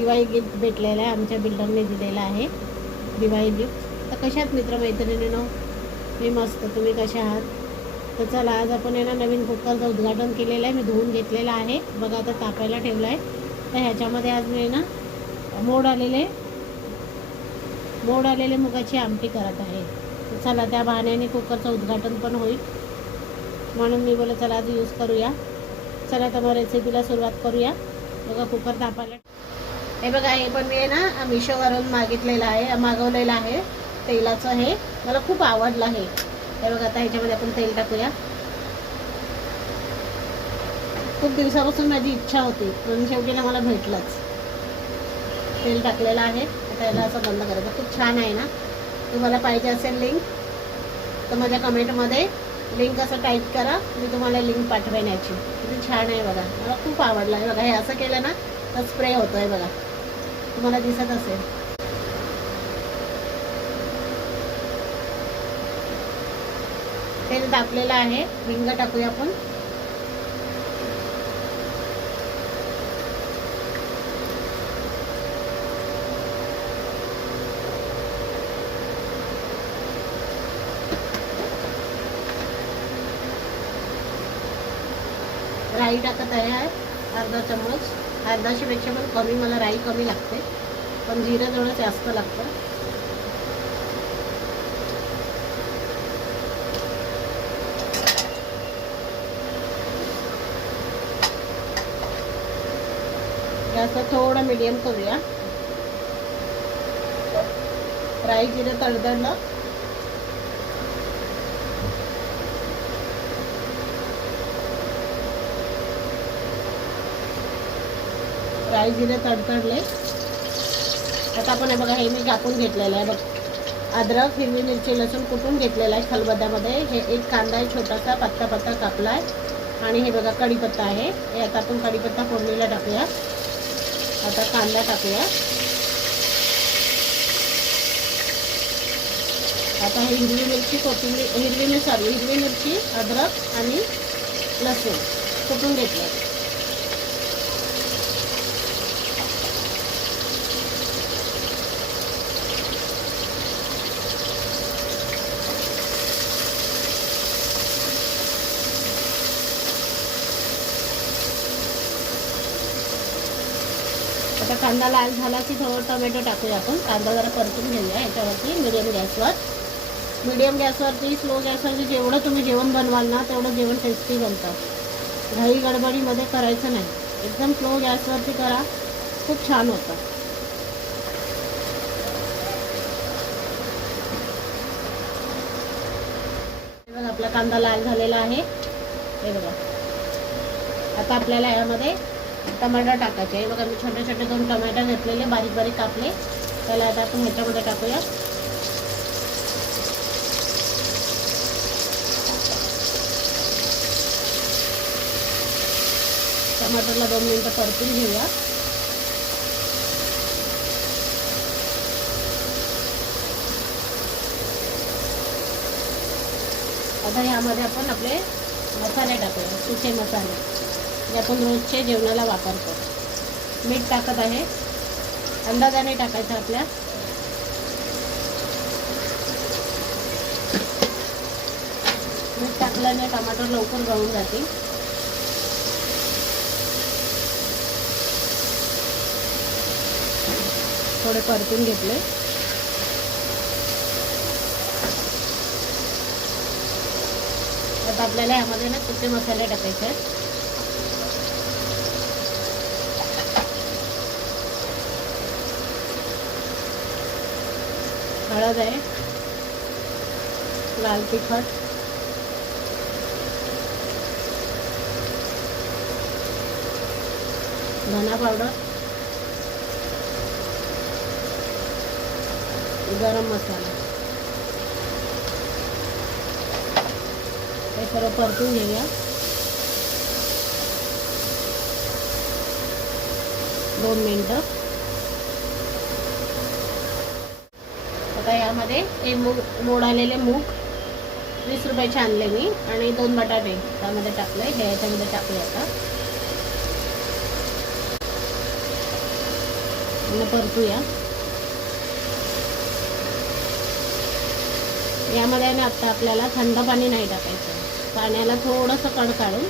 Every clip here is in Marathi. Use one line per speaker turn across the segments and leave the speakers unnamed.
दिवाळी गिफ्ट भेटलेलं आहे आमच्या बिल्डरने दिलेलं आहे. दिवाळी गिफ्ट तर कशात मित्रमैत्रिणीनं? मी मस्त. तुम्ही कशा आहात? तर चला आज आपण आहे ना नवीन कुकरचं उद्घाटन केलेलं आहे. मी धुवून घेतलेलं आहे. बघा आता तापायला ठेवलं आहे तर ह्याच्यामध्ये आज मी ना मोड आलेले मोड आलेले मुगाची आमटी करत आहे. चला त्या बहाण्याने कुकरचं उद्घाटन पण होईल. म्हणून मी बोला चला आज यूज करूया. चला तर मग रेसिपीला सुरुवात करूया. बघा कुकर तापायला हे बघा हे पण मी आहे ना मिशोवरून मागितलेलं आहे मागवलेलं आहे तेलाचं हे. मला खूप आवडलं आहे हे बघा आता ह्याच्यामध्ये आपण तेल टाकूया. खूप दिवसापासून माझी इच्छा होती पण शेवटी ना मला भेटलंच. तेल टाकलेलं आहे आता याला असं बंद करायचं. खूप छान आहे ना. तुम्हाला पाहिजे असेल लिंक तर माझ्या कमेंटमध्ये लिंक असं टाईप करा. मी तुम्हाला लिंक पाठवेन याची. किती छान आहे बघा. मला खूप आवडलं. आहे बघा हे असं केलं ना तर स्प्रे होतो आहे बघा. तुम्हाला दिसत असेल. तेल तापलेलं आहे. हिंग टाकूया आपण. राई टाकत आहे. अर्धा चम्मच. अर्धाशे पेक्षा पण कमी मला राई कमी लागते. पण जिरं थोडं जास्त लागतं. असं थोडं मिडियम करूया. राई जिरं तडतडलं. फ्राय जिरे तडतडले. आता आपण हे बघा हे मी कापून घेतलेलं आहे. बघ अद्रक हिरवी मिरची लसूण कुटून घेतलेलं आहे खलबद्यामध्ये हे एक कांदा आहे छोटासा पत्ता पत्ता कापला आहे. आणि हे बघा कढीपत्ता आहे. हे आता आपण कढीपत्ता फोडणीला टाकूया. आता कांदा टाकूया. आता हे हिरवी मिरची कोथिंबीर हिरवी मिरची हिरवी मिरची अद्रक आणि लसूण कुटून घेतलं आता कांदा लाल झाला की थोडं टोमॅटो टाकूया आपण. कांदा जरा परतून घेऊया याच्यावरती मिडियम गॅसवर. मिडियम गॅसवरती स्लो गॅसवरती जेवढं तुम्ही जेवण बनवाल ना तेवढं जेवण टेस्टी बनतं. घाई गडबडीमध्ये करायचं नाही. एकदम स्लो गॅसवरती करा खूप छान होतं. बघा आपला कांदा लाल झालेला आहे. हे बघा. आता आपल्याला यामध्ये टमाटर टाकायचे आहे. बघा मी छोटे छोटे दोन टमाटर घेतलेले बारीक बारीक कापले. त्याला आता आपण ह्याच्यामध्ये टाकूया. टमाटरला दोन मिनटं परतून घेऊया. आता यामध्ये आपण आपले मसाले टाकूया. सुके मसाले. जे आपण रोजच्या जेवणाला वापरतो मीठ टाकत आहे. अंदाजाने टाकायचं आपल्या. मीठ टाकल्याने टमाटर लवकर गळून जातील. थोडे परतून घेतले. आता आपल्याला यामध्ये ना सुके मसाले टाकायचे आहेत. हळद आहे. लाल तिखट. धना पावडर. गरम मसाला. हे सर्व परतून घेऊया. दोन मिनटं. त्यामध्ये हे मूग मोडालेले मूग वीस रुपयाचे आणले मी आणि दोन बटाटे त्यामध्ये टाकले हे याच्यामध्ये टाकले आता. परतूया. यामध्ये आहे ना आत्ता आपल्याला थंड पाणी नाही टाकायचं. पाण्याला थोडंसं कड काढून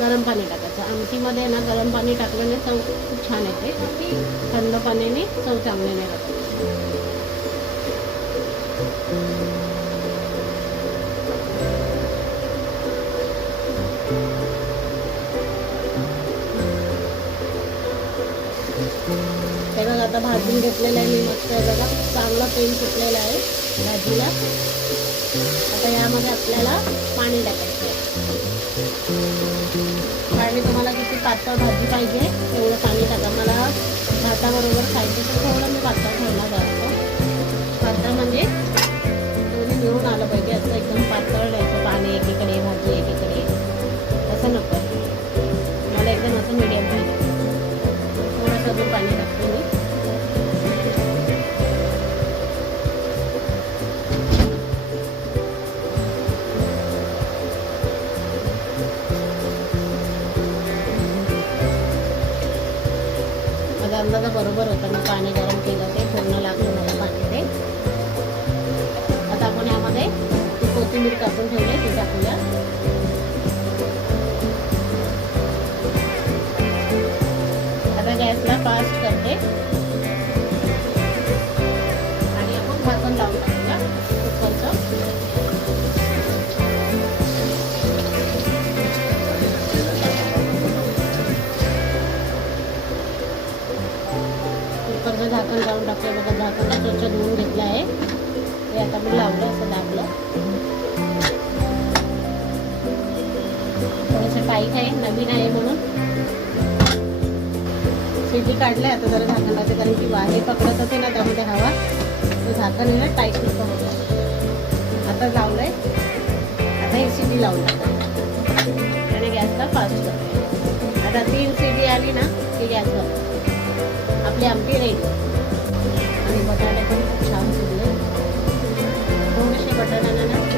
गरम पाणी टाकायचं. आमटीमध्ये ना गरम पाणी टाकल्याने चव खूप छान येते. थंड पाण्याने चव चांगली नाही लागत. आता भाजून घेतलेलं आहे मी मस्त आहे बघा. चांगलं तेल सुटलेलं आहे भाजीला. आता यामध्ये आपल्याला पाणी टाकायचं आहे. पाणी तुम्हाला किती पातळ भाजी पाहिजे तेवढं पाणी टाका. मला भाताबरोबर खायचं तर थोडं मी पातळ खायला जातो. पातळ म्हणजे दोन्ही मिळून आलं पाहिजे. असं एकदम पातळ द्यायचं. पाणी एकीकडे भाजी एकीकडे. असं नको. मला एकदम असं मीडियम पाहिजे. थोडंसं अजून पाणी टाकतो मी. अंदाजा बरोबर होता मी पाणी गरम केलं ते पूर्ण लागलं मला पाणी ते आता आपण यामध्ये ती कोथिंबीर कापून ठेवली ती टाकूया. झाकण लावून टाकलं बघा झाकण स्वच्छ धुवून घेतलं आहे. ते आता मी लावलं असं दाबलं थोडंसं टाईट आहे नवीन आहे म्हणून. शिटी आहे आता जरा झाकण कारण की वारे पकडत होते ना त्यामध्ये हवा. तर झाकण आहे ना टाईट नको होतं आता लावलंय. आता ही शिटी लावून आणि गॅसला फास्ट आता तीन सिटी आली ना की गॅस आपली आमटी रेडी आणि बटाटे पण खूप छान शिजले थोडेसे बटाट्याला ना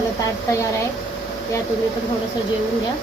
मसाला ताट तयार आहे. या तुम्ही पण थोडंसं जेवून घ्या.